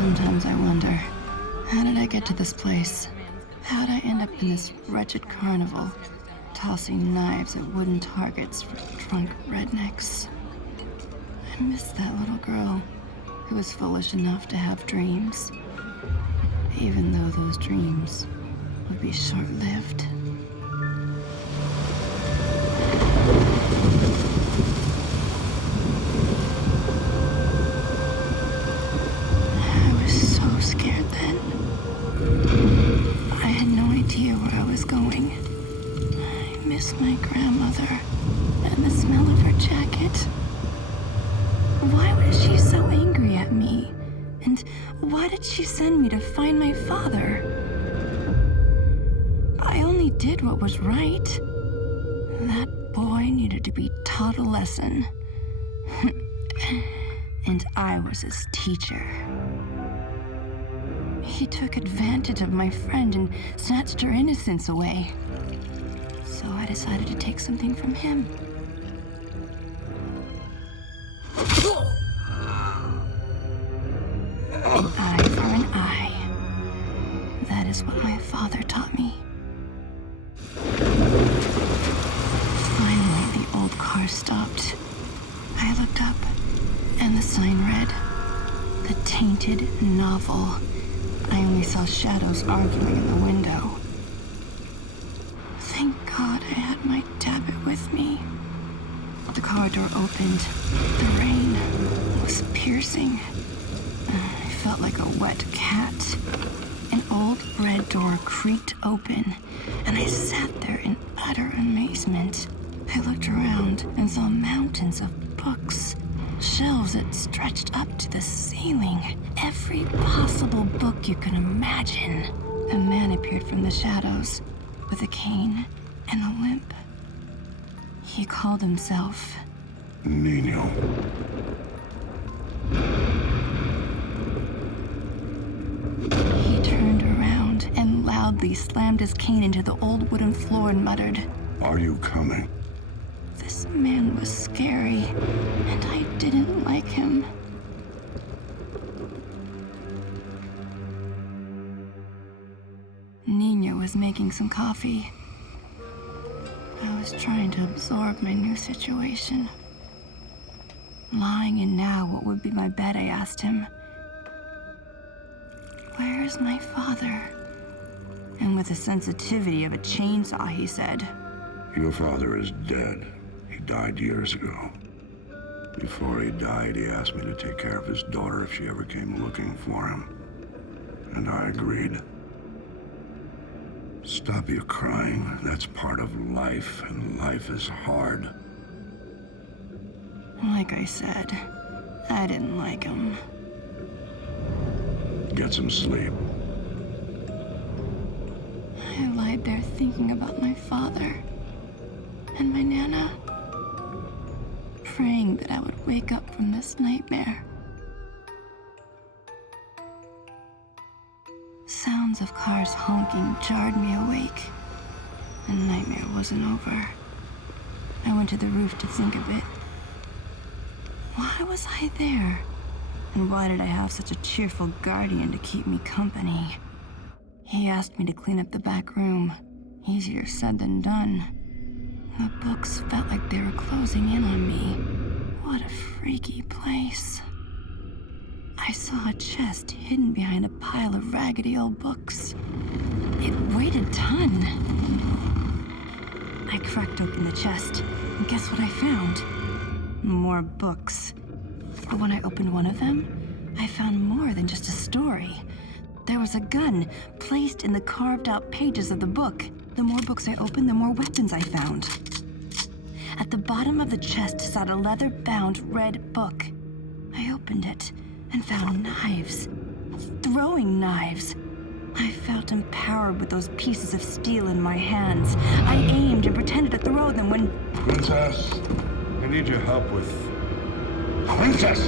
Sometimes I wonder, how did I get to this place? How'd I end up in this wretched carnival, tossing knives at wooden targets for drunk rednecks? I miss that little girl who was foolish enough to have dreams, even though those dreams would be short-lived. I was so scared then. I had no idea where I was going. I miss my grandmother and the smell of her jacket. Why was she so angry at me? And why did she send me to find my father? I only did what was right. That boy needed to be taught a lesson. And I was his teacher. He took advantage of my friend and snatched her innocence away. So I decided to take something from him. An eye for an eye. That is what my father taught me. Finally, the old car stopped. I looked up, and the sign read, "The Tainted Novel." I only saw shadows arguing in the window. Thank God I had my tablet with me. The car door opened. The rain was piercing. I felt like a wet cat. An old red door creaked open, and I sat there in utter amazement. I looked around and saw mountains of books, shelves that stretched up to the ceiling. Every possible book you can imagine. A man appeared from the shadows with a cane and a limp. He called himself Nino. He turned around and loudly slammed his cane into the old wooden floor and muttered, Are you coming? This man was scary, and I didn't like him. Nino was making some coffee. I was trying to absorb my new situation. Lying in now what would be my bed, I asked him, Where is my father? And with the sensitivity of a chainsaw, he said, Your father is dead. He died years ago. Before he died, he asked me to take care of his daughter if she ever came looking for him. And I agreed. Stop your crying. That's part of life, and life is hard. Like I said, I didn't like him. Get some sleep. I lied there thinking about my father and my Nana, praying that I would wake up from this nightmare. Sounds of cars honking jarred me awake. The nightmare wasn't over. I went to the roof to think a bit. Why was I there? And why did I have such a cheerful guardian to keep me company? He asked me to clean up the back room. Easier said than done. The books felt like they were closing in on me. What a freaky place. I saw a chest hidden behind a pile of raggedy old books. It weighed a ton. I cracked open the chest, and guess what I found? More books. But when I opened one of them, I found more than just a story. There was a gun placed in the carved-out pages of the book. The more books I opened, the more weapons I found. At the bottom of the chest sat a leather-bound red book. I opened it and found knives. Throwing knives. I felt empowered with those pieces of steel in my hands. I aimed and pretended to throw them when... Princess, I need your help with... Princess!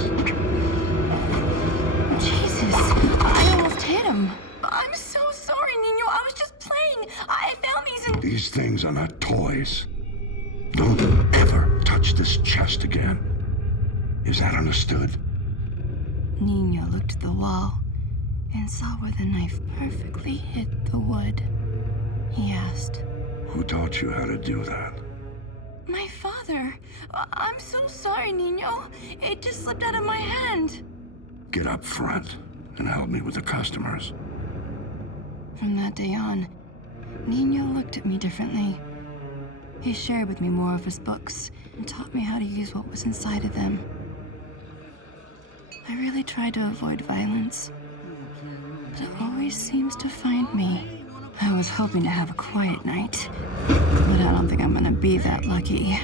Jesus, I almost hit him. I'm so sorry, Nino. I was just playing. I found these in... These things are not toys. Don't ever touch this chest again. Is that understood? Nino looked at the wall, and saw where the knife perfectly hit the wood. He asked, Who taught you how to do that? "My father. I'm so sorry, Nino. It just slipped out of my hand." Get up front and help me with the customers. From that day on, Nino looked at me differently. He shared with me more of his books and taught me how to use what was inside of them. I really tried to avoid violence, but it always seems to find me. I was hoping to have a quiet night, but I don't think I'm gonna be that lucky.